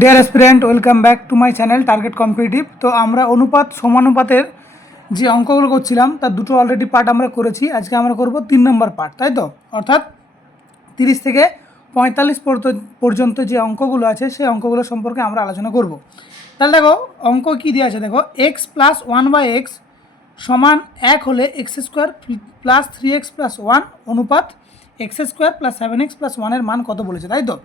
Deer aspirant, welcome back to my channel target competitive. তো আমরা অনুপাত সমানুপাতের যে অঙ্কগুলো করছিলাম তার দুটো অলরেডি পার্ট আমরা করেছি। আজকে আমরা করব 3 নম্বর পার্ট, তাই তো? অর্থাৎ 30 থেকে 45 পর্যন্ত যে অঙ্কগুলো আছে সেই অঙ্কগুলো সম্পর্কে আমরা আলোচনা করব। তাহলে দেখো অঙ্ক কী দিয়ে আছে, দেখো এক্স প্লাস 1/x সমান 1 হলে x² প্লাস 3x প্লাস 1 অনুপাত x² প্লাস 7x প্লাস 1-এর মান কত বলেছে, তাই তো?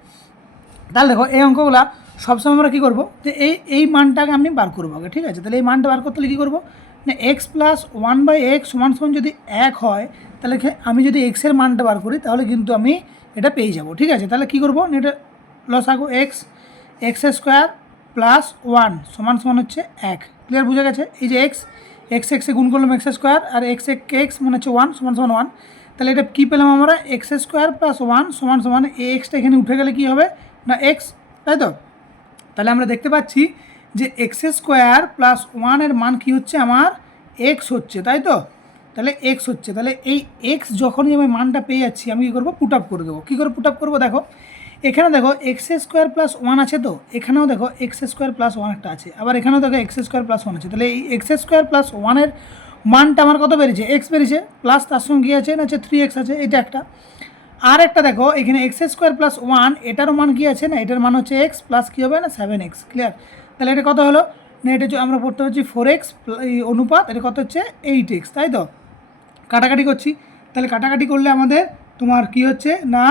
তাহলে দেখো এই অঙ্কগুলো সবসময় আমরা কী করবো, যে এই মানটাকে আমি বার করবো আগে, ঠিক আছে? তাহলে এই মানটা বার করতে হলে কী করবো না, এক্স প্লাস 1/x সমান সমান যদি 1 হয় তাহলে আমি যদি এক্সের মানটা বার করি তাহলে কিন্তু আমি এটা পেয়ে যাব, ঠিক আছে? তাহলে কী করবো না, এটা লসাগু x² প্লাস 1 সমান সমান হচ্ছে 1। ক্লিয়ার, বুঝে গেছে? এই যে এক্সে গুণ করলাম x² আর এক্স মানে হচ্ছে 1 সমান সমান 1। তাহলে এটা কী পেলাম আমরা, x² প্লাস 1 সমান সমান এই এক্সটা এখানে উঠে গেলে কী হবে না এক্স, তাই তো? তাহলে আমরা দেখতে পাচ্ছি যে x² প্লাস 1-এর মান কী হচ্ছে, আমার এক্স হচ্ছে, তাই তো? তাহলে এক্স হচ্ছে। তাহলে এই এক্স যখনই আমি মানটা পেয়ে যাচ্ছি আমি কী করবো, পুট আপ করে দেবো। কী করে পুট আপ করবো, দেখো এখানে দেখো x² প্লাস 1 আছে, তো এখানেও দেখো x² প্লাস 1 একটা আছে, আবার এখানেও দেখো x² প্লাস 1 আছে। তাহলে এই x² প্লাস 1-এর মানটা আমার কত বেরিয়েছে, এক্স বেরিয়েছে, প্লাস তার সঙ্গে কী আছে না হচ্ছে 3x আছে, এটা একটা। আর একটা দেখো এখানে x² প্লাস 1 এটারও মান কী আছে না, এটার মান হচ্ছে এক্স প্লাস কী হবে না 7x। ক্লিয়ার? তাহলে এটা কত হলো না, এটা আমরা পড়তে হচ্ছে 4x অনুপাত এটা কত হচ্ছে 8x, তাই তো? কাটাকাটি করছি, তাহলে কাটাকাটি করলে আমাদের তোমার কী হচ্ছে না,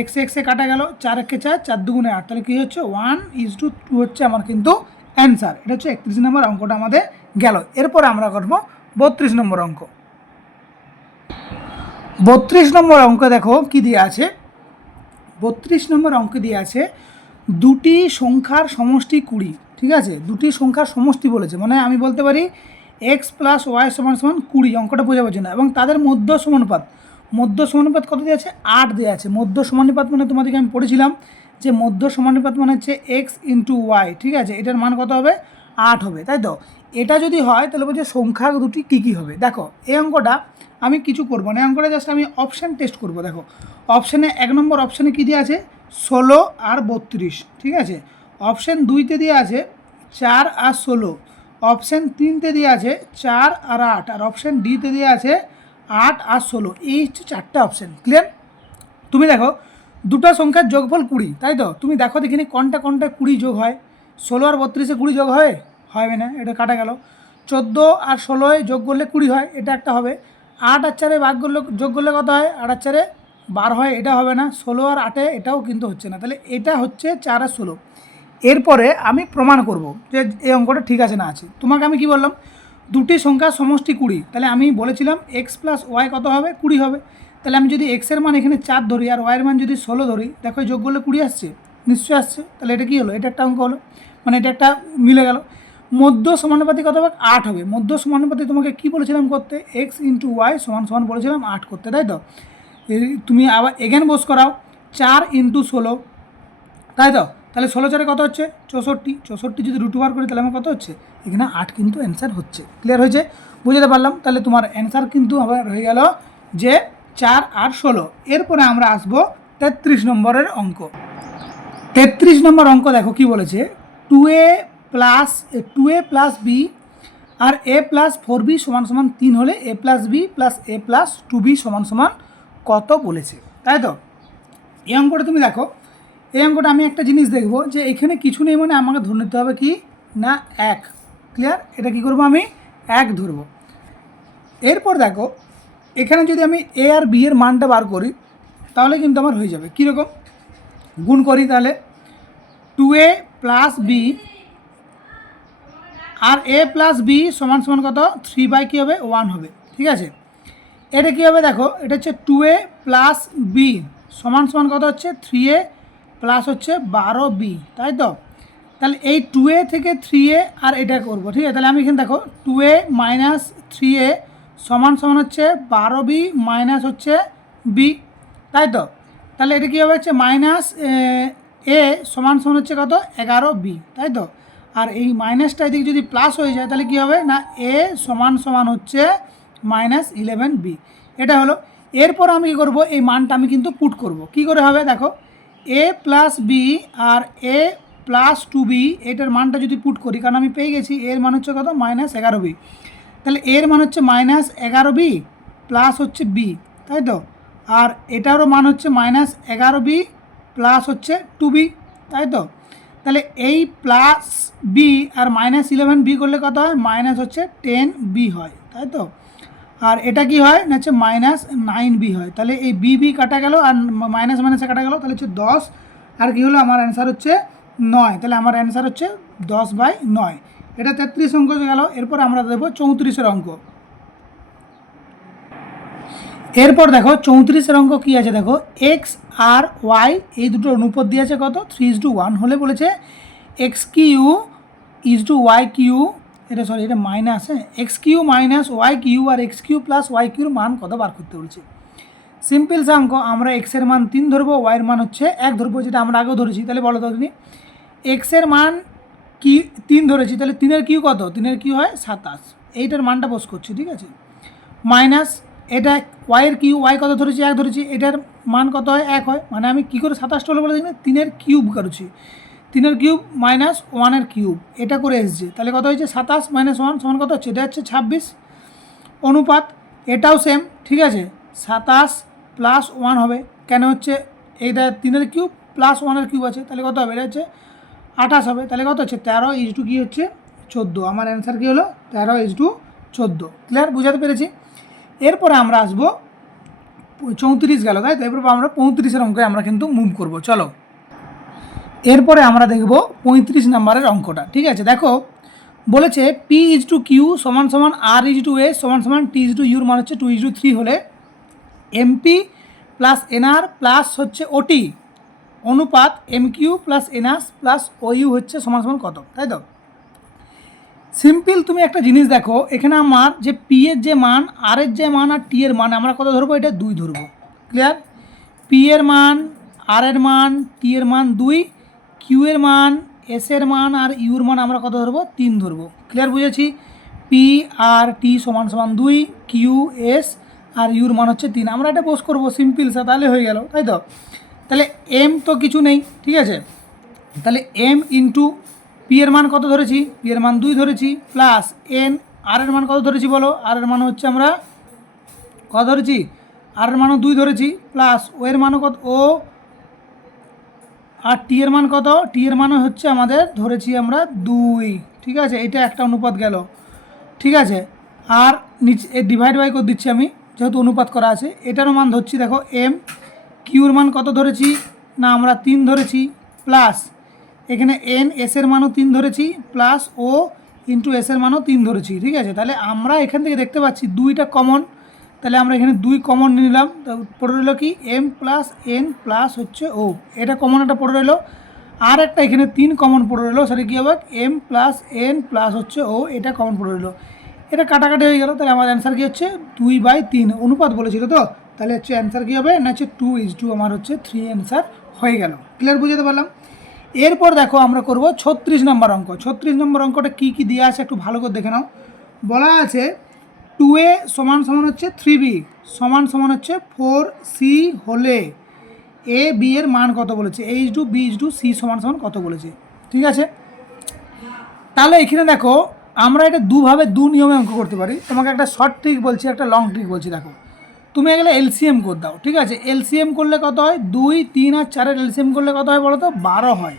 এক্সে কাটা গেল, 4 একে 4, 4 দুগুণে 8, তাহলে কী হচ্ছে 1:2 হচ্ছে আমার কিন্তু অ্যান্সার। এটা হচ্ছে 31 নম্বর অঙ্কটা আমাদের গেল। এরপরে আমরা করবো 32 নম্বর অঙ্ক। 32 নম্বর অঙ্ক দেখো কী দিয়ে আছে, 32 নম্বর অঙ্ক দিয়ে আছে দুটি সংখ্যার সমষ্টি 20, ঠিক আছে? দুটি সংখ্যার সমষ্টি বলেছে, মানে আমি বলতে পারি এক্স প্লাস ওয়াই সমান সমান 20, অঙ্কটা বোঝাবার জন্য। এবং তাদের মধ্য সমানুপাত কত দিয়ে আছে, 8 দেওয়া আছে। মধ্য সমানুপাত মানে তোমাদেরকে আমি পড়েছিলাম যে মধ্য সমানুপাত মানে হচ্ছে এক্স ইন্টু ওয়াই, ঠিক আছে? এটার মান কত হবে, 8 হবে, তাই তো? এটা যদি হয় তাহলে বলছে সংখ্যা দুটি কী কী হবে। দেখো এই অঙ্কটা আমি কিছু করবো না, এই অঙ্কটা জাস্ট আমি অপশান টেস্ট করবো। দেখো অপশানে 1 নম্বর অপশানে কী দিয়ে আছে, 16 আর 32, ঠিক আছে? অপশান 2তে দিয়ে আছে 4 আর 16, অপশান 3তে দিয়ে আছে 4 আর 8, আর অপশান ডিতে দিয়ে আছে 8 আর 16। এই হচ্ছে 4টে অপশান। ক্লিয়ার? তুমি দেখো দুটো সংখ্যার যোগফল 20, তাই তো? তুমি দেখো দেখিনি কোনটা 20 যোগ হয়, 16 আর 32-এ 20 যোগ হবে না, এটা কাটা গেল। 14 আর 16-এ যোগ করলে 20 হয়, এটা একটা হবে। 8 আর 4-এ ভাগ করলে যোগ করলে কত হয়, 8 আর 4-এ 12 হয়, এটা হবে না। 16 আর 8-এ এটাও কিন্তু হচ্ছে না, তাহলে এটা হচ্ছে 4 আর 16। এরপরে আমি প্রমাণ করব যে এই অঙ্কটা ঠিক আছে না আছে। তোমাকে আমি কি বললাম, দুটি সংখ্যার সমষ্টি 20, তাহলে আমি বলেছিলাম এক্স প্লাস ওয়াই কত হবে, 20 হবে। তাহলে আমি যদি এক্সের মান এখানে 4 ধরি আর ওয়াইয়ের মান যদি 16 ধরি, দেখো যোগ করলে 20 আসছে, নিশ্চয়ই আসছে। তাহলে এটা কী হলো, এটা একটা অঙ্ক হলো, মানে এটা একটা মিলে গেল। মধ্য সমানুপাতি কত হবে, 8 হবে। মধ্য সমানুপাতি তোমাকে কী বলেছিলাম করতে, এক্স ইন্টু ওয়াই সমান সমান বলেছিলাম 8 করতে, তাই তো? তুমি আবার এগেন বস করাও 4 ইন্টু 16, তাই তো? তাহলে 16 4-এ কত হচ্ছে 64 যদি রুট ওভার করি তাহলে আমার কত হচ্ছে, এখানে 8 কিন্তু অ্যান্সার হচ্ছে। ক্লিয়ার হয়েছে, বুঝতে পারলাম? তাহলে তোমার অ্যান্সার কিন্তু আবার হয়ে গেল যে 4 আর 16। এরপরে আমরা আসবো 33 নম্বরের অঙ্ক। 33 নম্বর অঙ্ক দেখো কি বলেছে, 2a প্লাস বি আর a প্লাস 4b সমান সমান 3 হলে a plus B plus a plus 2b সমান সমান কত বলেছে, তাই তো? এই অঙ্কটা তুমি দেখো, এই অঙ্কটা আমি একটা জিনিস দেখব যে এখানে কিছু নেই, মানে আমাকে ধরে নিতে হবে কি না 1। ক্লিয়ার? এটা কি করব, আমি 1 ধরব। এরপর দেখো এখানে যদি আমি এ আর বি এর মানটা বার করি তাহলে কিন্তু আমার হয়ে যাবে কীরকম, গুণ করি তাহলে 2a প্লাস বি আর a প্লাস বি সমান সমান কত, 3 কী হবে 1 হবে, ঠিক আছে? এটা কী হবে দেখো, এটা হচ্ছে 2a প্লাস বি সমান সমান কত হচ্ছে 3a প্লাস হচ্ছে 12b, তাই তো? তাহলে এই 2a থেকে 3a আর এটা করবো, ঠিক আছে? তাহলে আমি এখানে দেখো 2a মাইনাস 3a সমান সমান হচ্ছে 12b মাইনাস হচ্ছে b, তাই তো? তাহলে এটা কী হবে হচ্ছে মাইনাস a সমান সমান হচ্ছে কত 11b, তাই তো? আর এই মাইনাসটা এদিকে যদি প্লাস হয়ে যায় তাহলে কী হবে না a সমান সমান হচ্ছে মাইনাস 11b, এটা হলো। এরপর আমি কী করবো, এই মানটা আমি কিন্তু পুট করব। কি করে হবে দেখো, a প্লাস বি আর a প্লাস 2b, এটার মানটা যদি পুট করি, কারণ আমি পেয়ে গেছি এর মান হচ্ছে কত -11b, তাহলে এর মান হচ্ছে -11b প্লাস হচ্ছে b, তাই তো। আর এটারও মান হচ্ছে -11b প্লাস হচ্ছে 2b, তাই তো। তাহলে এই প্লাস বি আর -11b করলে কত হয়, মাইনাস হচ্ছে 10b হয়, তাই তো। আর এটা কি হয় না, হচ্ছে -9b হয়। তাহলে এই বি কাটা গেল আর মাইনাস মাইনাসে কাটা গেল, তাহলে হচ্ছে 10, আর কি হলো আমার অ্যান্সার হচ্ছে 9। তাহলে আমার অ্যান্সার হচ্ছে 10/9। এটা 33 অঙ্ক গেল। এরপর আমরা দেবো 34-এর অঙ্ক। এরপর দেখো 34-এর অঙ্ক কী আছে, দেখো এক্স আর ওয়াই এই দুটো অনুপাত দিয়ে আছে কত, 3:1 হলে বলেছে X Q is to Y Q, এটা সরি এটা মাইনাস, হ্যাঁ, X Q minus Y Q আর এক্স কিউ প্লাস ওয়াই কিউর মান কত বার করতে বলছে। সিম্পল অঙ্ক, আমরা এক্সের মান 3 ধরবো, ওয়াইয়ের মান হচ্ছে 1 ধরবো, যেটা আমরা আগেও ধরেছি। তাহলে বলো তো তুমি, এক্সের মান কি 3 ধরেছি, তাহলে 3-এর কিউ কত, 3-এর কিউ হয় 27, এইটার মানটা বস করছি, ঠিক আছে। মাইনাস এটা ওয়াইয়ের কিউ, ওয়াই কত ধরেছি, 1 ধরেছি, এটার মান কত হয় 1 হয়, মানে আমি কী করে 27টা হলো বলে দেখি না, 3-এর কিউব করেছি, 3-এর কিউব মাইনাস 1-এর কিউব, এটা করে এসছে। তাহলে কত হয়েছে 27 - 1 সমান কত হচ্ছে, এটা হচ্ছে 26 অনুপাত। এটাও সেম, ঠিক আছে, 27 প্লাস 1 হবে, কেন হচ্ছে এইটা 3-এর কিউব প্লাস 1-এর কিউব আছে, তাহলে কত হবে, এটা হচ্ছে 28 হবে। তাহলে কত হচ্ছে 13 কী হচ্ছে 14। আমার অ্যান্সার কী হলো 13:14। ক্লিয়ার, বুঝাতে পেরেছি। এরপরে আমরা আসবো 34 গেল, তাই তো। এরপর আমরা 35-এর অঙ্কে আমরা কিন্তু মুভ করব, চলো। এরপরে আমরা দেখব 35 নম্বরের অঙ্কটা, ঠিক আছে। দেখো বলেছে পি ইজ টু কিউ সমান সমান আর ইজ টু এস সমান সমান টি ইজ টু ইউর মান হচ্ছে 2:3 হলে এমপি প্লাস এনআর প্লাস হচ্ছে ওটি অনুপাত এম কিউ প্লাস এনআস প্লাস ও ইউ হচ্ছে সমান সমান কত, তাই তো। সিম্পল, তুমি একটা জিনিস দেখো, এখানে আমার যে পি এর যে মান, আর এর যে মান আর টি এর মান আমরা কত ধরবো, এটা 2 ধরবো। ক্লিয়ার, পি এর মান, আর এর মান, টি এর মান 2, কিউ এর মান, এস এর মান আর ইউর মান আমরা কত ধরবো, 3 ধরবো। ক্লিয়ার, বুঝেছি। পি আর টি সমান সমান 2, কিউ এস আর ইউর মান হচ্ছে 3। আমরা এটা পোজ করবো সিম্পল, তাহলে হয়ে গেল, তাই তো। তাহলে এম তো কিছু নেই, ঠিক আছে, তাহলে এম ইন্টু পি এর মান কত ধরেছি, পি এর মান 2 ধরেছি, প্লাস এন, আর এর মান কত ধরেছি বলো, আর এর মান হচ্ছে আমরা কত ধরেছি, আর এর মানও 2 ধরেছি, প্লাস ও এর মানও কত, ও আর টি এর মান কত, টি এর মানও হচ্ছে আমাদের ধরেছি আমরা 2, ঠিক আছে। এটা একটা অনুপাত গেল, ঠিক আছে। আর নিচে ডিভাইড বাই করে দিচ্ছি আমি, যেহেতু অনুপাত করা আছে। এটারও মান ধরছি, দেখো এম, কিউর মান কত ধরেছি না আমরা 3 ধরেছি, প্লাস এখানে এন, এস এর মানও 3 ধরেছি, প্লাস ও ইন্টু এস এর মানও 3 ধরেছি, ঠিক আছে। তাহলে আমরা এখান থেকে দেখতে পাচ্ছি 2টা কমন, তাহলে আমরা এখানে 2 কমন নিয়ে নিলাম, পড়ে রইল কি এম প্লাস এন প্লাস হচ্ছে ও, এটা কমন একটা পড়ে রইল। আর একটা এখানে 3 কমন পড়ে রইল, সেটা কী হবে এম প্লাস এন প্লাস হচ্ছে ও, এটা কমন পড়ে রইল, এটা কাটাকাটি হয়ে গেল। তাহলে আমার অ্যান্সার কী হচ্ছে 2/3 অনুপাত বলেছিল তো, তাহলে হচ্ছে অ্যান্সার কী হবে না হচ্ছে 2:2, আমার হচ্ছে 3 অ্যান্সার হয়ে গেল। ক্লিয়ার, বুঝতে পারলাম। এরপর দেখো আমরা করব 36 নম্বর অঙ্ক। 36 নম্বর অঙ্কটা কী কী দেওয়া আছে একটু ভালো করে দেখে নাও। বলা আছে 2a সমান সমান হচ্ছে 3b সমান সমান হচ্ছে 4c হলে এ বি এর মান কত বলেছে, a is to B is to C সমান সমান কত বলেছে, ঠিক আছে। তাহলে এখানে দেখো আমরা এটা দুভাবে দু নিয়মে অঙ্ক করতে পারি। তোমাকে একটা শর্ট ট্রিক বলছি, একটা লং ট্রিক বলছি। দেখো তুমি এগুলো এলসিএম করে দাও, ঠিক আছে। এলসিএম করলে কত হয়, 2, 3 আর 4-এর এলসিএম করলে কত হয় বলো তো, 12 হয়।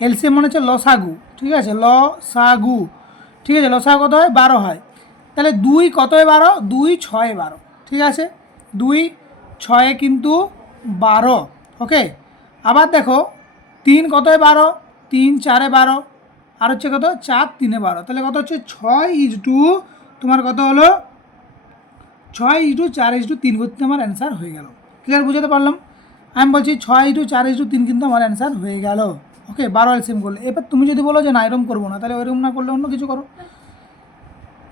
এলসিএম মানে হচ্ছে লসাগু, ঠিক আছে, লসাগু, ঠিক আছে। লসাগু কত হয়, 12 হয়। তাহলে 2 কত হয় 12, 2 6 12, ঠিক আছে। 2 6 কিন্তু 12, ওকে। আবার দেখো 3 কত হয় 12, 3 4 12, আর হচ্ছে কত 4 3 12, তাহলে কত হচ্ছে 6:2, তোমার কত হলো 6:4:3 করতে আমার অ্যান্সার হয়ে গেল। ক্লিয়ার, বুঝাতে পারলাম। আমি বলছি 6:4:3 কিন্তু আমার অ্যান্সার হয়ে গেল, ওকে। 12 এলসিএম করলে। এবার তুমি যদি বলো যে না এরকম করবো না, তাহলে ওইরকম না করলে অন্য কিছু করো।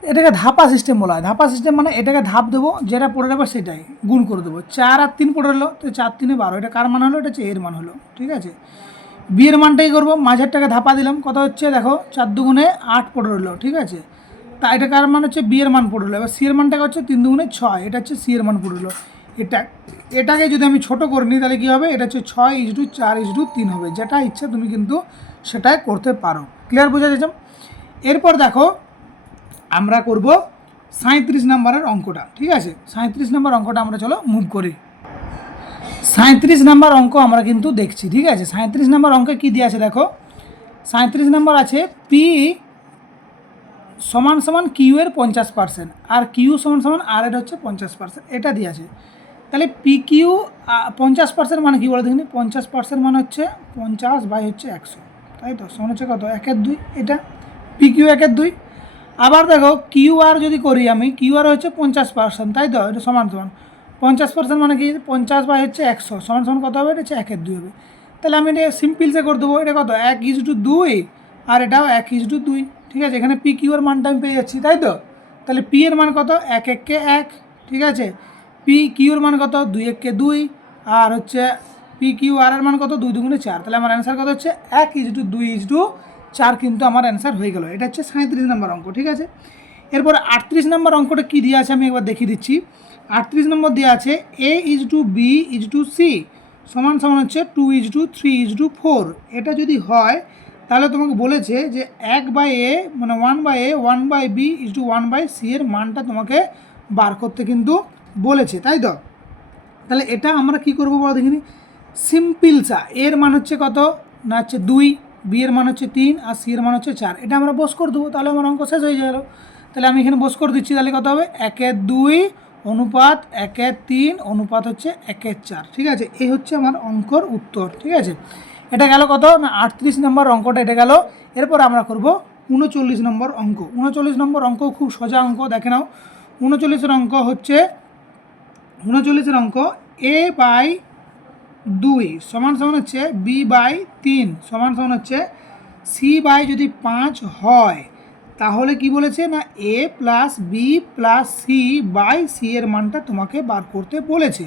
এটাকে ধাপা সিস্টেম বলা হয়। ধাপা সিস্টেম মানে এটাকে ধাপ দেবো, যেটা পড়ে যাবে সেটাই গুণ করে দেবো। 4 আর 3 পড়ে এলো, তো 4 3 12, এটা কার মান হলো, এটা হচ্ছে এর মান হলো, ঠিক আছে। বিয়ের মানটাই করবো, মাঝেরটাকে ধাপা দিলাম, কত হচ্ছে দেখো 4 2 8 পড়ে রইলো, ঠিক আছে। তা এটা কার মান হচ্ছে বিয়ের মান পড়ে রইলো। এবার সি এর মানটাকে হচ্ছে 3 2 6, এটা হচ্ছে সি এর মান পড়ে রইলো। এটাকে যদি আমি ছোটো করে নিই তাহলে কী হবে, এটা হচ্ছে 6:4:3 হবে। যেটা ইচ্ছা তুমি কিন্তু সেটাই করতে পারো। ক্লিয়ার বোঝা যাচ্ছে? এরপর দেখো আমরা করব 37 নম্বরের অঙ্কটা, ঠিক আছে? 37 নম্বর অঙ্কটা আমরা চলো মুভ করি। 37 নম্বর অঙ্ক আমরা কিন্তু দেখছি, ঠিক আছে? 37 নম্বর অঙ্কে কী দিয়ে আছে দেখো, 37 নম্বর আছে পি সমান সমান কিউ এর 50% আর কিউ সমান সমান আর এর হচ্ছে 50%, এটা দিয়ে আছে। তাহলে পি কিউ 50% মানে কী বলে দেখিনি, 50% মানে হচ্ছে 50 বাই হচ্ছে 100, তাই তো? সমান হচ্ছে কত, 1/2, এটা পি কিউ 1/2। আবার দেখো কিউ আর যদি করি আমি, কিউ আর হচ্ছে 50%, তাই তো? এটা সমান সমান 50% মানে কি, 50 বাই হচ্ছে 100 সমান সমান কত হবে, এটা হচ্ছে 1/2 হবে। তাহলে আমি এটা সিম্পলসে করে দেবো, এটা কত, 1:2 আর এটাও 1:2, ঠিক আছে? এখানে পি কিউ এর মানটা আমি পেয়ে যাচ্ছি, তাই তো? তাহলে পি এর মান কত, 1 ঠিক আছে? পি কিউ এর মান কত, 2 আর হচ্ছে পি কিউ আর এর মান কত, 2 2 4। তাহলে আমার অ্যান্সার কত হচ্ছে 1:2:4 কিন্তু আমার অ্যান্সার হয়ে গেল। এটা হচ্ছে 37 নম্বর অঙ্ক, ঠিক আছে? এরপর 38 নম্বর অঙ্কটা কী দিয়ে আছে আমি একবার দেখিয়ে দিচ্ছি। 38 নম্বর দেওয়া আছে A:B:C সমান সমান হচ্ছে 2:3:4। এটা যদি হয় তাহলে তোমাকে বলেছে যে 1/A মানে 1/A 1/B:1/C এর মানটা তোমাকে বার করতে কিন্তু বলেছে, তাই তো? তাহলে এটা আমরা কি করব বলো দেখিনি, সিম্পলসা। এর মান হচ্ছে কত না হচ্ছে 2, বি এর মান হচ্ছে 3 আর সি এর মান হচ্ছে 4। এটা আমরা বস করে দেবো, তাহলে আমার অঙ্ক শেষ হয়ে গেল। তাহলে আমি এখানে বস করে দিচ্ছি, তাহলে কত হবে 1/2 অনুপাত 1/3 অনুপাত হচ্ছে 1/4, ঠিক আছে? এই হচ্ছে আমার অঙ্কর উত্তর, ঠিক আছে? এটা গেল কত না 38 নম্বর অঙ্কটা, এটা গেল। এরপর আমরা করব 39 নম্বর অঙ্ক। 39 নম্বর অঙ্ক খুব সোজা অঙ্ক, দেখে নাও। 39-এর অঙ্ক হচ্ছে 39-এর অঙ্ক A/2 সমান সমান হচ্ছে B/3 সমান সমান হচ্ছে C/, যদি 5 হয় তাহলে কি বলেছে না A plus B plus C/C এর মানটা তোমাকে বার করতে বলেছে।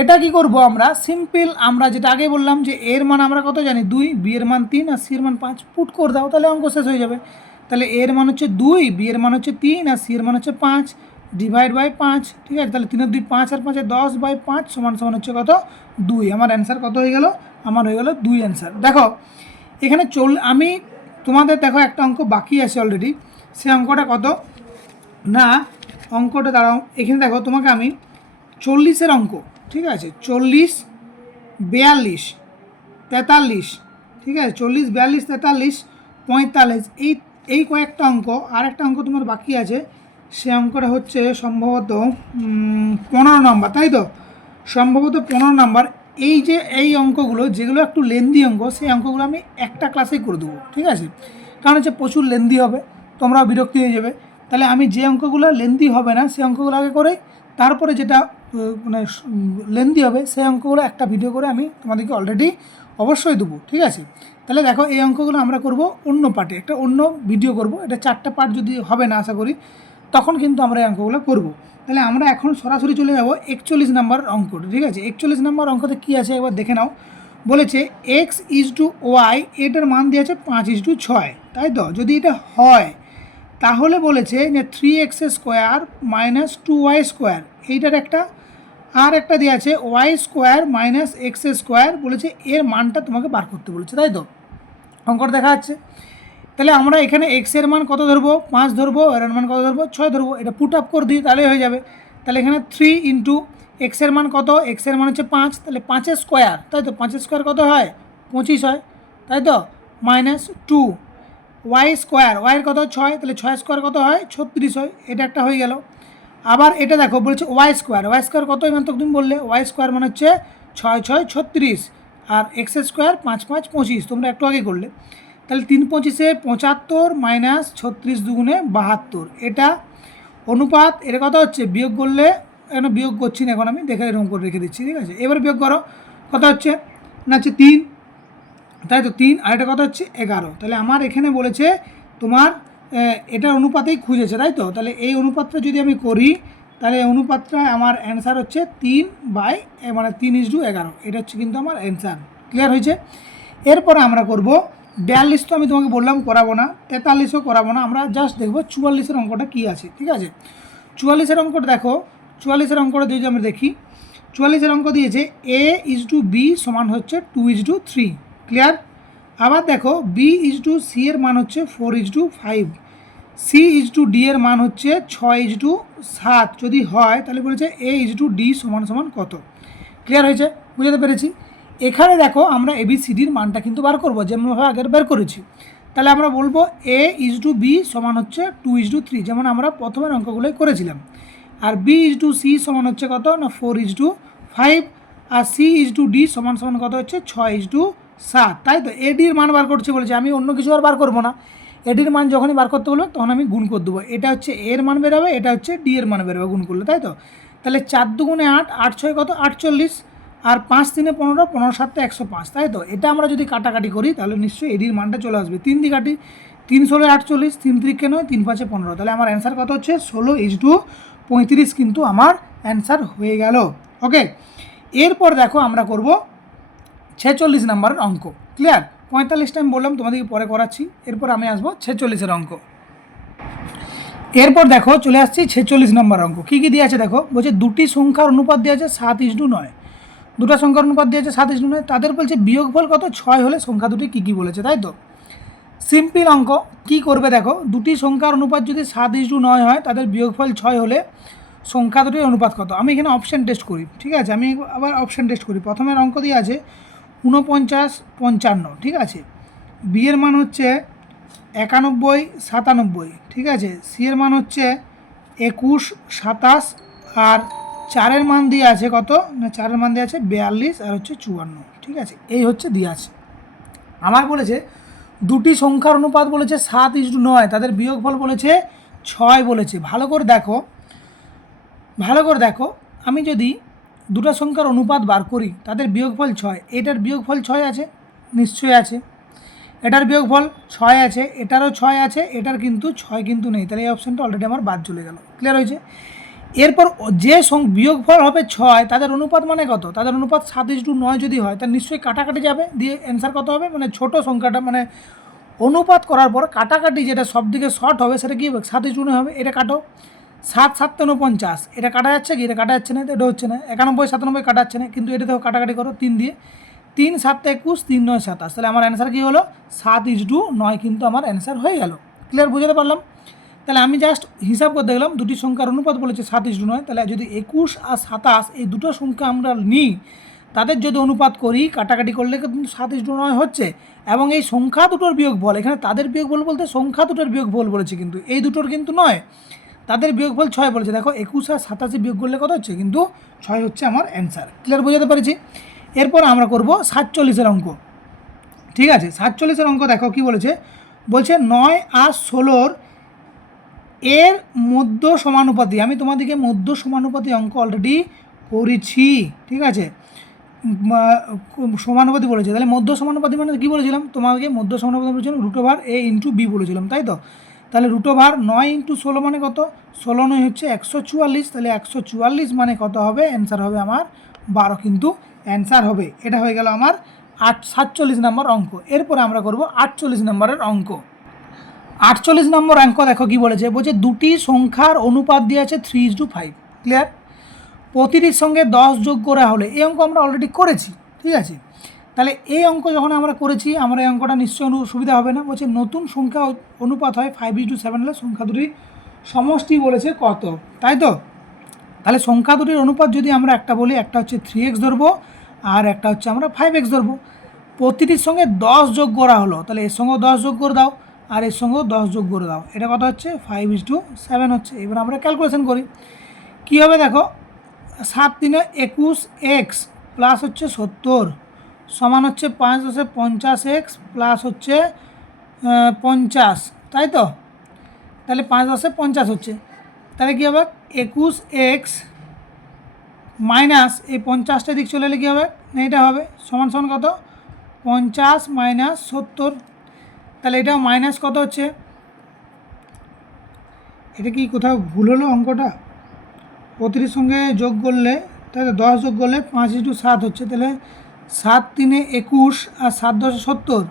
এটা কি করব আমরা, সিম্পল, আমরা যেটা আগে বললাম যে এর মান আমরা কত জানি 2, বি এর মান 3 আর সি এর মান 5, পুট করে দাও, তাহলে অঙ্ক শেষ হয়ে যাবে। তাহলে এর মান হচ্ছে 2, বি এর মান হচ্ছে 3 আর সি এর মান হচ্ছে 5, ডিভাইড বাই 5, ঠিক আছে? তাহলে 3 2 5 আর 5 10/5 সমান সমান হচ্ছে কত 2। আমার অ্যান্সার কত হয়ে গেল, আমার হয়ে গেল 2 অ্যান্সার। দেখো এখানে আমি তোমাদের দেখো একটা অঙ্ক বাকি আছে অলরেডি, সে অঙ্কটা কত না, অঙ্কটা দাঁড়াও, এখানে দেখো তোমাকে আমি 40-এর অঙ্ক, ঠিক আছে? 40 42 43, ঠিক আছে? 40 42 43 45, এই কয়েকটা অঙ্ক। আর একটা অঙ্ক তোমার বাকি আছে, সে অঙ্কটা হচ্ছে সম্ভবত 15 নম্বর, তাই তো? সম্ভবত 15 নম্বর। এই যে এই অঙ্কগুলো যেগুলো একটু লেন্দি অঙ্ক, সেই অঙ্কগুলো আমি একটা ক্লাসেই করে দেবো, ঠিক আছে? কারণ হচ্ছে প্রচুর লেন্দি হবে, তোমরাও বিরক্তি হয়ে যাবে। তাহলে আমি যে অঙ্কগুলো লেন্দি হবে না সেই অঙ্কগুলো আগে করে, তারপরে যেটা মানে লেন্দি হবে সেই অঙ্কগুলো একটা ভিডিও করে আমি তোমাদেরকে অলরেডি অবশ্যই দেবো, ঠিক আছে? তাহলে দেখো এই অঙ্কগুলো আমরা করব অন্য পার্টে, একটা অন্য ভিডিও করব। এটা 4টা পার্ট যদি হবে না আশা করি, তখন কিন্তু আমরা এই অঙ্কগুলো করব। তাহলে আমরা এখন সরাসরি চলে যাব 41 নম্বর অঙ্কটা, ঠিক আছে? 41 নম্বর অঙ্কতে কী আছে একবার দেখে নাও। বলেছে x:y, এটার মান দিয়ে আছে 5:6, তাই তো? যদি এটা হয় তাহলে বলেছে যে 3x² - 2y², এইটার একটা, আর একটা দেওয়া আছে y² - x² বলেছে, এর মানটা তোমাকে বার করতে বলেছে, তাই তো? অঙ্কটা দেখা যাচ্ছে। তাহলে আমরা এখানে এক্স এর মান কত ধরবো, 5 ধরবো, এর মান কত ধরবো, 6 ধরবো। এটা পুট আপ করে দিই, তাহলে হয়ে যাবে। তাহলে এখানে 3 ইন্টু এক্সের মান কত, এক্সের মান হচ্ছে 5, তাহলে 5² তাই তো? 5² কত হয়, 25 হয়, তাই তো? -2 y², ওয়াইয়ের কত 6, তাহলে 6² কত হয়, 36 হয়। এটা একটা হয়ে গেল। আবার এটা দেখো বলেছে y² কত, এবার তো তুমি বললে y² মানে হচ্ছে 6 6 36 আর x² 5 5 25, তোমরা একটু আগে করলে। তাহলে 3 25 75 - 36 দুগুণে 72, এটা অনুপাত। এটা কত হচ্ছে, বিয়োগ করলে, এখন বিয়োগ করছি না, এখন আমি দেখে এরকম করে রেখে দিচ্ছি, ঠিক আছে? এবার বিয়োগ করো, কত হচ্ছে না হচ্ছে 3, তাই তো? 3 আর এটা কত হচ্ছে 11। তাহলে আমার এখানে বলেছে তোমার এটার অনুপাতেই খুঁজেছে, তাই তো? তাহলে এই অনুপাতটা যদি আমি করি, তাহলে এই অনুপাতটা আমার অ্যান্সার হচ্ছে 3 বাই মানে 3:11, এটা হচ্ছে কিন্তু আমার অ্যান্সার। ক্লিয়ার হয়েছে? এরপরে আমরা করব 42, তো আমি তোমাকে বললাম করাবো না, 43ও করাবো না, আমরা জাস্ট দেখবো 44-এর অঙ্কটা কী আছে, ঠিক আছে? 44-এর অঙ্কটা দেখো, 44-এর অঙ্কটা যদি আমরা দেখি, 44-এর অঙ্ক দিয়েছে A:B সমান হচ্ছে 2:3, ক্লিয়ার? আবার দেখো B/C এর মান হচ্ছে 4:5, C/D এর মান হচ্ছে 6:7 যদি হয় তাহলে বলেছে A/D সমান সমান কত। ক্লিয়ার হয়েছে? বুঝতে পেরেছি। এখানে দেখো আমরা ABCDর মানটা কিন্তু বার করবো যেমনভাবে আগের বের করেছি। তাহলে আমরা বলবো A/B সমান হচ্ছে 2:3, যেমন আমরা প্রথমের অঙ্কগুলোই করেছিলাম। আর B/C সমান হচ্ছে কত না 4:5, আর C/D সমান সমান কত হচ্ছে 6:7, তাই তো। এডির মান বার করছে বলেছে, আমি অন্য কিছু আর বার করবো না। এডির মান যখনই বার করতে বলবো তখন আমি গুণ করে দেবো। এটা হচ্ছে এর মান বেরোবে, এটা হচ্ছে ডি এর মান বেরোবে গুণ করলে, তাই তো। তাহলে 4×2 = 8, 8×6 কত 48, আর 5×3 = 15, 15×7 = 105, তাই তো। এটা আমরা যদি কাটাকাটি করি তাহলে নিশ্চয়ই এডির মানটা চলে আসবে। 3 দিয়ে কাটি, 3×16 = 48, 3×3 9, 3×5 = 15, তাহলে আমার অ্যান্সার কত হচ্ছে 16:35 কিন্তু আমার অ্যান্সার হয়ে গেল। ওকে, এরপর দেখো আমরা করব 46 নম্বরের অঙ্ক। ক্লিয়ার? 45টা আমি বললাম তোমাদেরকে পরে করাচ্ছি, এরপর আমি আসবো 46-এর অঙ্ক। এরপর দেখো চলে আসছি 46 নম্বর অঙ্ক। কী কী দিয়ে আছে দেখো, বলছে দুটি সংখ্যার অনুপাত দেওয়া আছে 7:9, দুটো সংখ্যার অনুপাত দিয়ে আছে 7:9, তাদের বলছে বিয়োগফল কত 6 হলে সংখ্যা দুটি কী কী বলেছে, তাই তো। সিম্পল অঙ্ক। কি করবে দেখো, দুটি সংখ্যার অনুপাত যদি 7:9 হয় তাদের বিয়োগফল 6 হলে সংখ্যা দুটির অনুপাত কত। আমি এখানে অপশান টেস্ট করি, ঠিক আছে। আমি আবার অপশান টেস্ট করি। প্রথমের অঙ্ক দিয়ে আছে 49, 55, ঠিক আছে। বি এর মান হচ্ছে 91, 97, ঠিক আছে। সি এর মান হচ্ছে 21, 27, আর 4-এর মান দিয়ে আছে কত না 4-এর মান দিয়ে আছে 42 আর হচ্ছে 54, ঠিক আছে। এই হচ্ছে দিয়ে আছে। আমার বলেছে দুটি সংখ্যার অনুপাত বলেছে 7:9, তাদের বিয়োগফল বলেছে 6 বলেছে। ভালো করে দেখো, ভালো করে দেখো, আমি যদি দুটো সংখ্যার অনুপাত বার করি তাদের বিয়োগফল 6, এটার বিয়োগফল 6 আছে, নিশ্চয়ই আছে। এটার বিয়োগফল 6 আছে, এটারও 6 আছে, এটার কিন্তু 6 কিন্তু নেই, তাহলে এই অপশানটা অলরেডি আমার বাদ চলে গেল। ক্লিয়ার হয়েছে? এরপর যে বিয়োগফল হবে 6, তাদের অনুপাত মানে কত, তাদের অনুপাত 7:9 যদি হয় তার নিশ্চয়ই কাটাকাটি যাবে, দিয়ে অ্যান্সার কত হবে, মানে ছোট সংখ্যাটা মানে অনুপাত করার পর কাটাকাটি যেটা সব দিকে শর্ট হবে সেটা কী হবে 7:9 হবে। এটা কাটো, 7 7 49, এটা কাটা যাচ্ছে কি, এটা কাটা যাচ্ছে না, এটা হচ্ছে না। 91 97 কাটা যাচ্ছে না, কিন্তু এটা দেখো কাটাকাটি করো 3 দিয়ে, 3 7 21, 3 9 27, তাহলে আমার অ্যান্সার কী হলো 7:9 কিন্তু আমার অ্যান্সার হয়ে গেল। ক্লিয়ার? বুঝতে পারলাম? তাহলে আমি জাস্ট হিসাব করে দেখলাম দুটি সংখ্যার অনুপাত বলেছে 7:9, তাহলে যদি 21 আর 27 এই দুটো সংখ্যা আমরা নিই, তাদের যদি অনুপাত করি কাটাকাটি করলে কিন্তু 7:9 হচ্ছে। এবং এই সংখ্যা দুটোর বিয়োগফল, এখানে তাদের বিয়োগফল বলতে সংখ্যা দুটোর বিয়োগফল বলেছে, কিন্তু এই দুটোর কিন্তু নয়, তাদের বিয়োগফল 6 বলেছে। দেখো 21 আর 27 বিয়োগ করলে কত হচ্ছে, কিন্তু 6 হচ্ছে আমার অ্যান্সার। ক্লিয়ার? বোঝাতে পেরেছি? এরপর আমরা করব 47-এর অঙ্ক। ঠিক আছে, 47-এর অঙ্ক দেখো কি বলেছে, বলছে 9 আর 16 এর মধ্য সমানুপাতি। আমি তোমাদেরকে মধ্য সমানুপাতি অঙ্ক অলরেডি করেছি, ঠিক আছে। সমানুপাতি বলেছে, তাহলে মধ্য সমানুপাতি মানে কী বলেছিলাম তোমাকে, মধ্য সমানুপাতি বলেছিলাম √a × b বলেছিলাম, তাই তো। তাহলে √9 × 16 মানে কত, 16 9 হচ্ছে 144, তাহলে 144 মানে কত হবে, অ্যান্সার হবে আমার 12 কিন্তু অ্যান্সার হবে। এটা হয়ে গেল আমার 47 নম্বর অঙ্ক। এরপরে আমরা করব 48 নম্বরের অঙ্ক। 48 নম্বর অঙ্ক দেখো কি বলেছে, বলছে দুটি সংখ্যার অনুপাত দিয়ে আছে 3:5। ক্লিয়ার? প্রতিটির সঙ্গে 10 যোগ করা হলে, এই অঙ্ক আমরা অলরেডি করেছি, ঠিক আছে। তাহলে এই অঙ্ক যখন আমরা করেছি, আমরা এই অঙ্কটা নিশ্চয়ই সুবিধা হবে না। বলছে নতুন সংখ্যা অনুপাত হয় 5:7 হলে সংখ্যা দুটির সমষ্টি বলেছে কত, তাই তো। তাহলে সংখ্যা দুটির অনুপাত যদি আমরা একটা বলি, একটা হচ্ছে 3x ধরবো আর একটা হচ্ছে আমরা 5x ধরবো। প্রতিটির সঙ্গে 10 যোগ করা হলো, তাহলে এর সঙ্গেও 10 যোগ করে দাও আর এর সঙ্গেও 10 যোগ করে দাও, এটা কত হচ্ছে 5:7 হচ্ছে। এবার আমরা ক্যালকুলেশন করি, কী হবে দেখো, 7 3 21x প্লাস হচ্ছে 70 সমান হচ্ছে 5 10 50x প্লাস হচ্ছে 50, তাই তো। তাহলে 5 10 50 হচ্ছে, তাহলে কী হবে 21x মাইনাস এই 50টা দিক চলে এলে কী হবে না, এটা হবে সমান সমান কত 50 মাইনাস 70, তাহলে এটাও মাইনাস কত হচ্ছে, এটা কি কোথাও ভুল হলো অঙ্কটা, প্রতিটির সঙ্গে যোগ করলে, তাহলে 10 যোগ করলে 5:7 হচ্ছে, তাহলে 7 3 21 আর 7 10 70,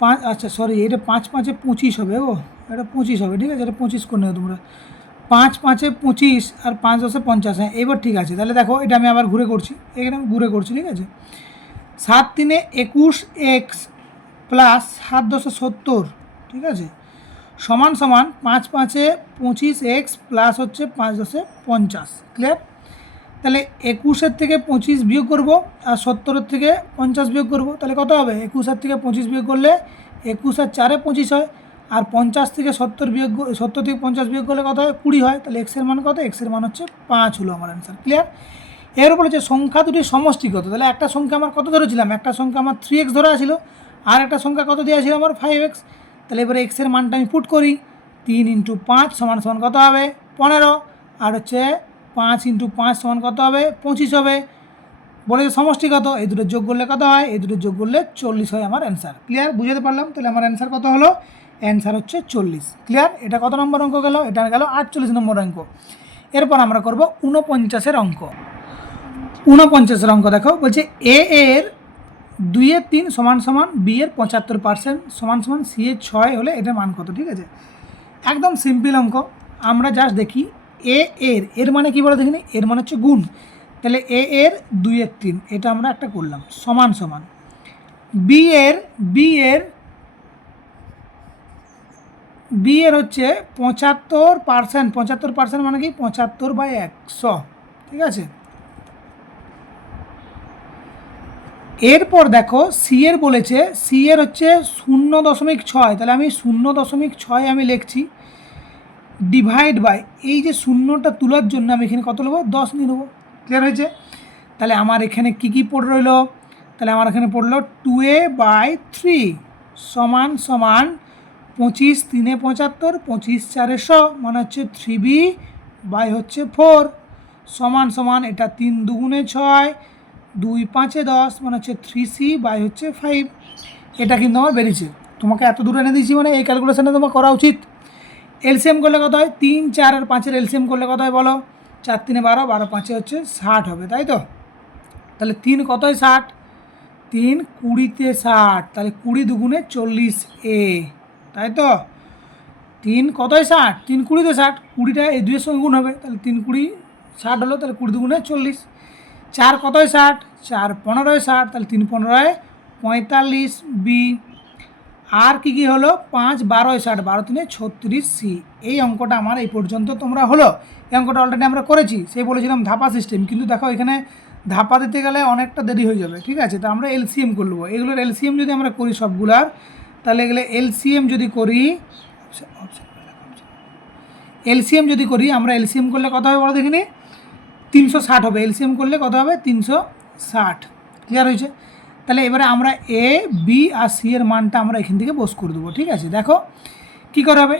5 আচ্ছা সরি, এটা 5 5 25 হবে, ও এটা 25 হবে, ঠিক আছে, এটা 25 করে নেবে তোমরা, 5 5 25 আর 5 10 50, হ্যাঁ এবার ঠিক আছে। তাহলে দেখো এটা আমি আবার ঘুরে করছি, এখানে আমি ঘুরে করছি, ঠিক আছে। 7 3 21x প্লাস 7 10 70, ঠিক আছে, সমান সমান 5 5 25x প্লাস হচ্ছে 5 10 50। ক্লিয়ার? তাহলে 21 থেকে 25 বিয়োগ করবো আর 70 থেকে 50 বিয়োগ করবো, তাহলে কত হবে? 21 থেকে 25 বিয়োগ করলে 21 আর 4 25 হয়, আর 50 থেকে 70 বিয়োগ 70 থেকে 50 বিয়োগ করলে কত হয়? 20 হয়। তাহলে এক্সের মান কত? এক্সের মান হচ্ছে 5 হলো আমার অ্যান্সার। ক্লিয়ার? এর উপরে যে সংখ্যা দুটির সমষ্টি কত, তাহলে একটা সংখ্যা আমার কত ধরেছিলাম? একটা সংখ্যা আমার 3x ধরা ছিল, আর একটা সংখ্যা কত দেওয়া ছিল আমার? 5x। তাহলে এবারে এক্সের মানটা আমি পুট করি, 3 × 5 সমান সমান কত হবে? 15, আর হচ্ছে 5 × 5 সমান কত হবে? 25 হবে। বলে যে সমষ্টি কত, এই দুটো যোগ করলে কত হয়? এই দুটো যোগ করলে 40 হয় আমার অ্যান্সার। ক্লিয়ার? বুঝাতে পারলাম? তাহলে আমার অ্যান্সার কত হলো? অ্যান্সার হচ্ছে 40। ক্লিয়ার? এটা কত নম্বর অঙ্ক গেল? এটা গেল 48 নম্বর অঙ্ক। এরপর আমরা করব 49-এর অঙ্ক। 49-এর অঙ্ক দেখো, বলছে এ এর 2/3 সমান সমান বি এর 75% সমান সমান সি এর 6 হলে এটার মান কত? ঠিক আছে, একদম সিম্পল অঙ্ক। আমরা জাস্ট দেখি এর মানে কি বলে দেখিনি, এর মানে হচ্ছে গুণ। তাহলে এ এর 2/3 এটা আমরা একটা করলাম, সমান সমান বি এর হচ্ছে 75%। 75% মানে কি? 75/100। ঠিক আছে, এরপর দেখো সি এর বলেছে, সি এর হচ্ছে 0.6, তাহলে আমি 0.6 আমি লিখছি, ডিভাইড বাই এই যে শূন্যটা তোলার জন্য আমি এখানে কত নেবো? 10 নিয়ে নেবো। ক্লিয়ার হয়েছে? তাহলে আমার এখানে কী পড়ে রইলো? তাহলে আমার এখানে পড়লো 2a/3 সমান সমান 25 3 75, 25 4 100 মানে হচ্ছে 3b বাই হচ্ছে 4 সমান সমান এটা 3 2 6 2 5 10 মানে হচ্ছে 3c বাই হচ্ছে 5। এটা কিন্তু আমার বেরিয়েছে, তোমাকে এত দূরে এনে দিয়েছি মানে এই ক্যালকুলেশনটা তোমার করা উচিত। এলসিএম করলে কত হয়? 3 4 আর 5-এর এলসিএম করলে কত হয় বলো? 4 3 12, 12 5 হচ্ছে 60 হবে, তাই তো? তাহলে 3 কত হয়? 60, 3 20-তে 60, তাহলে 20 2 40a, তাই তো? 3 কত হয়? 60, 3 20-তে 60, 20টা এই 2-এর সঙ্গে গুণ হবে, তাহলে 3 20 60 হলো, তাহলে 20 2 40। 4 কত হয়? 60, 4 15 60, তাহলে 3 15 45b। আর কি হলো? 5 12 60, 12 3 36c। এই অঙ্কটা আমার এই পর্যন্ত তোমরা হলো। এই অঙ্কটা অলরেডি আমরা করেছি, সেই বলেছিলাম ধাপা সিস্টেম, কিন্তু দেখো এখানে ধাপা দিতে গেলে অনেকটা দেরি হয়ে যাবে। ঠিক আছে, তো আমরা এলসিএম করব। এগুলোর এলসিএম যদি আমরা করি সবগুলার, তাহলে এগুলো এলসিএম যদি করি, আমরা এলসিএম করলে কত হবে বলো দেখিনি? 360 হবে। এলসিএম করলে কত হবে? 360। ক্লিয়ার হয়েছে? তাহলে এবারে আমরা এ বি আর সি এর মানটা আমরা এখান থেকে বস করে দেবো। ঠিক আছে, দেখো কী করে হবে?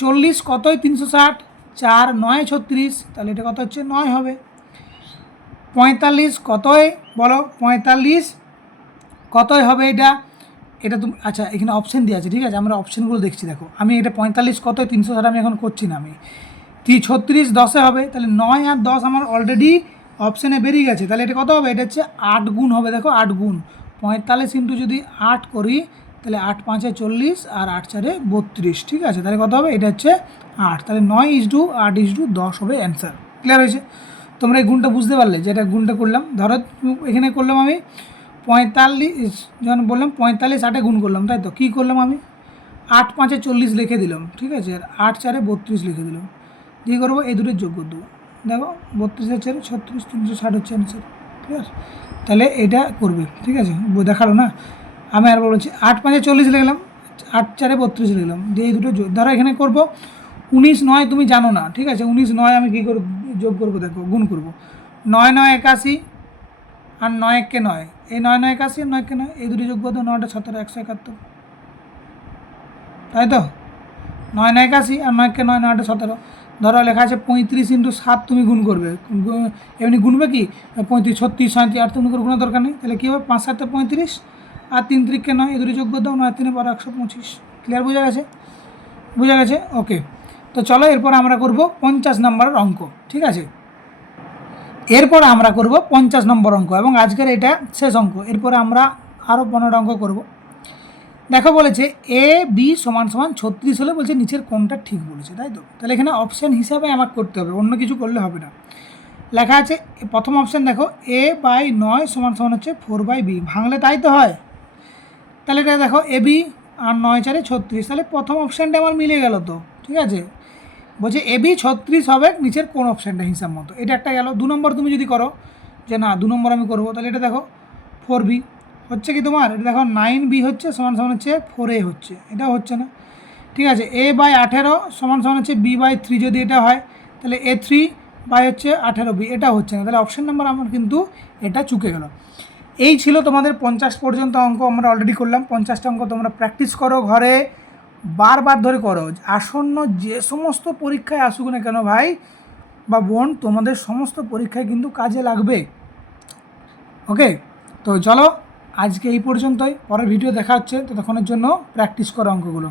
40 কতই? 360, 4 9 36, তাহলে এটা কত হচ্ছে? 9 হবে। 45 কতই বলো? 45 কতই হবে এটা? এটা তুমি আচ্ছা এখানে অপশান দেওয়া আছে, ঠিক আছে, আমরা অপশানগুলো দেখছি। দেখো আমি এটা 45 কতই 360 আমি এখন করছি না, আমি 36 10-এ হবে, তাহলে 9 আর 10 আমার অলরেডি অপশানে বেরিয়ে গেছে। তাহলে এটা কত হবে? এটা হচ্ছে 8 গুণ হবে। দেখো 8 গুণ 45 ইন্টু যদি 8 করি, তাহলে 8 5-এ 40 আর 8 4-এ 32। ঠিক আছে, তাহলে কত হবে? এটা হচ্ছে 8, তাহলে 9:8:10 হবে অ্যান্সার। ক্লিয়ার হয়েছে? তোমরা এই গুণটা বুঝতে পারলে যে এটা গুণটা করলাম। ধরো এখানে করলাম আমি 45, যখন বললাম 45 8-এ গুণ করলাম, তাই তো? কী করলাম আমি? 8 5-এ 40 লিখে দিলাম, ঠিক আছে, আর 8 4-এ 32 লিখে দিলাম। কী করবো? এই দুটোর যোগ করে দেবো। দেখো 32 আর 4 36, 360 হচ্ছে অ্যান্সার। ঠিক আছে, তাহলে এটা করবে। ঠিক আছে, দেখালো না? আমি আর বলছি 8 5-এ 40 লিখলাম, 8 4-এ 32 লিখলাম, দিয়ে এই দুটো ধরো এখানে করবো 19 9 তুমি জানো না। ঠিক আছে, 19 9 আমি কী করব? যোগ করবো, দেখো গুণ করবো। 9 9 81 আর 9 1 9, এই 9 9 81 আর 9 1 9, এই দুটো যোগ করবো। 9টা 17 171, তাই তো? 9 9 81 আর 9 9 9টা 17। ধরো লেখা আছে 35 × 7, তুমি গুণ করবে। এমনি গুনবে কি? 35 36 37 8 তুমি গুণার দরকার নেই। তাহলে কী হবে? 5 7-এ 35 আর 3 3-কে 9, এই দুটো যোগ করে দাও। 9 3-এ 12 125। ক্লিয়ার? বোঝা গেছে? বোঝা গেছে? ওকে, তো চলো এরপর আমরা করব 50 নম্বরের অঙ্ক। ঠিক আছে, এরপর আমরা করব 50 নম্বর অঙ্ক, এবং আজকের এটা শেষ অঙ্ক। এরপরে আমরা আরও 15 অঙ্ক করব। দেখো বলেছে এ বি সমান সমান 36 হলে বলছে নিচের কোনটা ঠিক বলেছে, তাই তো? তাহলে এখানে অপশান হিসাবে আমাকে করতে হবে, অন্য কিছু করলে হবে না। লেখা আছে প্রথম অপশান, দেখো a/9 সমান সমান হচ্ছে 4/b, ভাঙলে তাই তো হয়। তাহলে এটা দেখো এবি আর 9 4 36, তাহলে প্রথম অপশানটা আমার মিলে গেল তো, ঠিক আছে। বলছে এবি 36 হবে নিচের কোন অপশানটা হিসাব মতো, এটা একটা গেল। 2 নম্বর তুমি যদি করো যে না 2 নম্বর আমি করবো, তাহলে এটা দেখো 4b হচ্ছে কি তোমার, এটা দেখো 9b হচ্ছে সমান সমান হচ্ছে 4a হচ্ছে, এটাও হচ্ছে না, ঠিক আছে। a/18 সমান সমান হচ্ছে b/3 যদি এটা হয়, তাহলে a3/18b, এটা হচ্ছে না, তাহলে অপশান নাম্বার আমার কিন্তু এটা চুকে গেল। এই ছিল তোমাদের 50 পর্যন্ত অঙ্ক আমরা অলরেডি করলাম। 50টা অঙ্ক তোমরা প্র্যাকটিস করো ঘরে, বারবার ধরে করো। আসন্ন যে সমস্ত পরীক্ষায় আসুক না কেন ভাই বা বোন, তোমাদের সমস্ত পরীক্ষায় কিন্তু কাজে লাগবে। ওকে, তো চলো আজকে এই পর্যন্তই, পরের ভিডিও দেখা হচ্ছে, ততক্ষণের জন্য প্র্যাকটিস করো অঙ্কগুলো।